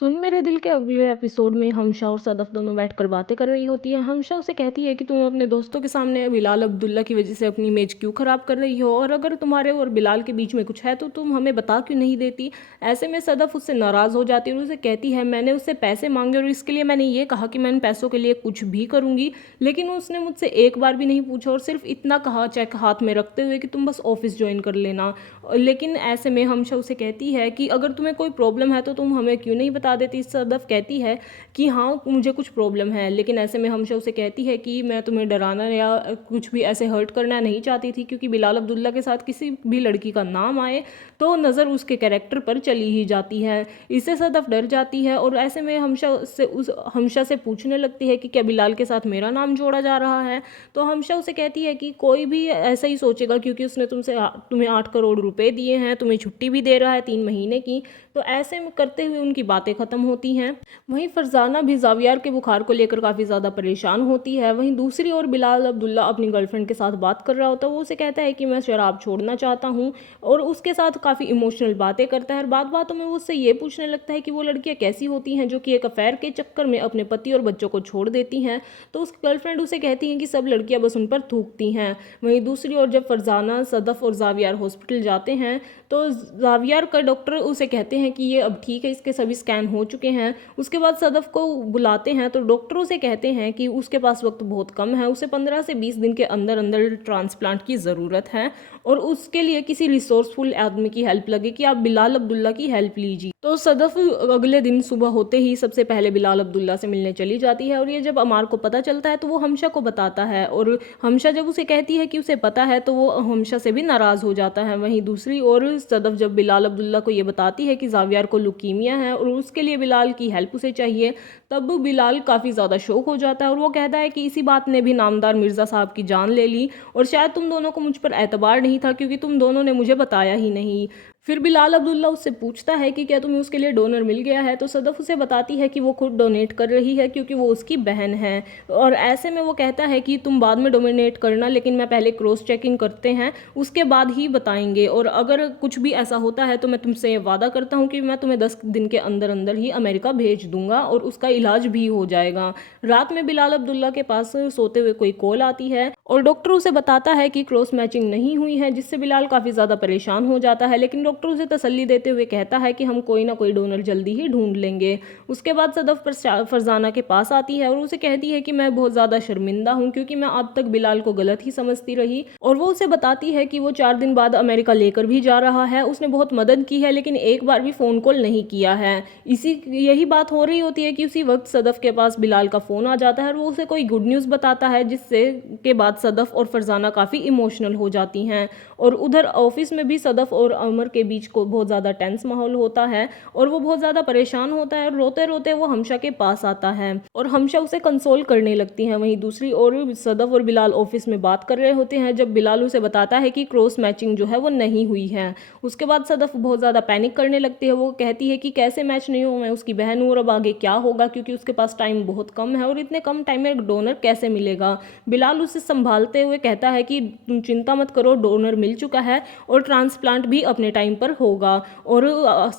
सुन मेरे दिल के अगले एपिसोड में हमशा और सदफ दोनों बैठकर बातें कर रही होती है। हमशा उसे कहती है कि तुम अपने दोस्तों के सामने बिलाल अब्दुल्ला की वजह से अपनी इमेज क्यों खराब कर रही हो, और अगर तुम्हारे और बिलाल के बीच में कुछ है तो तुम हमें बता क्यों नहीं देती। ऐसे में सदफ उससे नाराज़ हो जाती है और उसे कहती है मैंने उससे पैसे मांगे और इसके लिए मैंने ये कहा कि मैं इन पैसों के लिए कुछ भी करूंगी, लेकिन उसने मुझसे एक बार भी नहीं पूछा और सिर्फ इतना कहा चेक हाथ में रखते हुए कि तुम बस ऑफिस ज्वाइन कर लेना। लेकिन ऐसे में हमशा उसे कहती है कि अगर तुम्हें कोई प्रॉब्लम है तो तुम हमें क्यों नहीं बता देती। सदफ कहती है कि हाँ मुझे कुछ प्रॉब्लम है, लेकिन ऐसे में हमशा उसे कहती है कि मैं तुम्हें डराना या कुछ भी ऐसे हर्ट करना नहीं चाहती थी, क्योंकि बिलाल अब्दुल्ला के साथ किसी भी लड़की का नाम आए तो नज़र उसके कैरेक्टर पर चली ही जाती है। इससे सदफ डर जाती है और ऐसे में हमशा से पूछने लगती है कि क्या बिलाल के साथ मेरा नाम जोड़ा जा रहा है। तो हमशा उसे कहती है कि कोई भी ऐसा ही सोचेगा, क्योंकि उसने तुम्हें 8 करोड़ रुपए दिए हैं, तुम्हें छुट्टी भी दे रहा है 3 महीने की। तो ऐसे में करते हुए उनकी बातें खत्म होती हैं। वहीं फरजाना भी जावियार के बुखार को लेकर काफ़ी ज़्यादा परेशान होती है। वहीं दूसरी ओर बिलाल अब्दुल्ला अपनी गर्लफ्रेंड के साथ बात कर रहा होता है। वो उसे कहता है कि मैं शराब छोड़ना चाहता हूँ और उसके साथ काफ़ी इमोशनल बातें करता है। और बात बातों में वो उससे ये पूछने लगता है कि वो लड़कियाँ कैसी होती हैं जो कि एक अफेयर के चक्कर में अपने पति और बच्चों को छोड़ देती हैं। तो उसकी गर्लफ्रेंड उसे कहती है कि सब लड़कियाँ बस उन पर थूकती हैं। वहीं दूसरी ओर जब फरजाना, सदफ और जावियार हॉस्पिटल जाते हैं तो जावियार का डॉक्टर उसे कहते हैं कि ये अब ठीक है, इसके सभी स्कैन हो चुके हैं। उसके बाद सदफ को बुलाते हैं तो डॉक्टर उसे कहते हैं कि उसके पास वक्त बहुत कम है, उसे 15 से 20 दिन के अंदर अंदर ट्रांसप्लांट की ज़रूरत है और उसके लिए किसी रिसोर्सफुल आदमी की हेल्प लगे कि आप बिलाल अब्दुल्ला की हेल्प लीजिए। तो सदफ अगले दिन सुबह होते ही सबसे पहले बिलाल अब्दुल्ला से मिलने चली जाती है और ये जब अमार को पता चलता है तो वो हमशा को बताता है, और हमशा जब उसे कहती है कि उसे पता है तो वो हमशा से भी नाराज़ हो जाता है। वहीं दूसरी ओर सदफ जब बिलाल अब्दुल्ला को ये बताती है कि जावियार को लुकीमिया है और उसके लिए बिलाल की हेल्प उसे चाहिए, तब बिलाल काफ़ी ज़्यादा शौक हो जाता है और वो कहता है कि इसी बात ने भी नामदार मिर्ज़ा साहब की जान ले ली और शायद तुम दोनों को मुझ पर एतबार नहीं था, क्योंकि तुम दोनों ने मुझे बताया ही नहीं। फिर बिलाल अब्दुल्ला उससे पूछता है कि क्या तुम्हें उसके लिए डोनर मिल गया है। तो सदफ उसे बताती है कि वो खुद डोनेट कर रही है क्योंकि वो उसकी बहन है, और ऐसे में वो कहता है कि तुम बाद में डोमिनेट करना, लेकिन मैं पहले क्रॉस चेकिंग करते हैं उसके बाद ही बताएंगे, और अगर कुछ भी ऐसा होता है तो मैं तुमसे ये वादा करता हूँ कि मैं तुम्हें 10 दिन के अंदर अंदर ही अमेरिका भेज दूंगा और उसका इलाज भी हो जाएगा। रात में बिलाल अब्दुल्ला के पास सोते हुए कोई कॉल आती है और डॉक्टर उसे बताता है कि क्रॉस मैचिंग नहीं हुई है, जिससे बिलाल काफ़ी ज़्यादा परेशान हो जाता है, लेकिन डॉक्टर उसे तसल्ली देते हुए कहता है कि हम कोई ना कोई डोनर जल्दी ही ढूंढ लेंगे। उसके बाद सदफ फरजाना के पास आती है और उसे कहती है कि मैं बहुत ज़्यादा शर्मिंदा हूँ क्योंकि मैं अब तक बिलाल को गलत ही समझती रही, और वो उसे बताती है कि वो 4 दिन बाद अमेरिका लेकर भी जा रहा है। उसने बहुत मदद की है लेकिन एक बार भी फ़ोन कॉल नहीं किया है। यही बात हो रही होती है कि उसी वक्त सदफ के पास बिलाल का फ़ोन आ जाता है और वो उसे कोई गुड न्यूज़ बताता है, जिससे के बाद सदफ और फरजाना काफ़ी इमोशनल हो जाती हैं। और उधर ऑफिस में भी सदफ और अमर के बीच को बहुत ज़्यादा टेंस माहौल होता है और वो बहुत ज़्यादा परेशान होता है और रोते रोते वो हमशा के पास आता है और हमशा उसे कंसोल करने लगती है। वहीं दूसरी ओर सदफ और बिलाल ऑफिस में बात कर रहे होते हैं जब बिलाल उसे बताता है कि क्रॉस मैचिंग जो है वो नहीं हुई है। उसके बाद सदफ बहुत ज़्यादा पैनिक करने लगती है। वो कहती है कि कैसे मैच नहीं हो, मैं उसकी बहन हूँ और अब आगे क्या होगा, क्योंकि उसके पास टाइम बहुत कम है और इतने कम टाइम में डोनर कैसे मिलेगा। बिलाल उसे संभालते हुए कहता है कि तुम चिंता मत करो, डोनर मिल चुका है और ट्रांसप्लांट भी अपने टाइम पर होगा और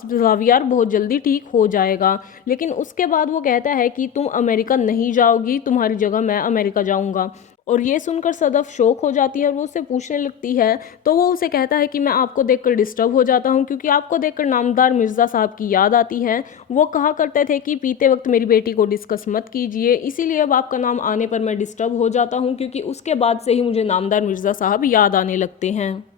जावियार बहुत जल्दी ठीक हो जाएगा। लेकिन उसके बाद वो कहता है कि तुम अमेरिका नहीं जाओगी, तुम्हारी जगह मैं अमेरिका जाऊंगा। और ये सुनकर सदफ शौक हो जाती है और वो उससे पूछने लगती है, तो वो उसे कहता है कि मैं आपको देखकर डिस्टर्ब हो जाता हूँ क्योंकि आपको देखकर नामदार मिर्ज़ा साहब की याद आती है। वो कहा करते थे कि पीते वक्त मेरी बेटी को डिस्कस मत कीजिए, इसीलिए अब आपका नाम आने पर मैं डिस्टर्ब हो जाता हूँ, क्योंकि उसके बाद से ही मुझे नामदार मिर्ज़ा साहब याद आने लगते हैं।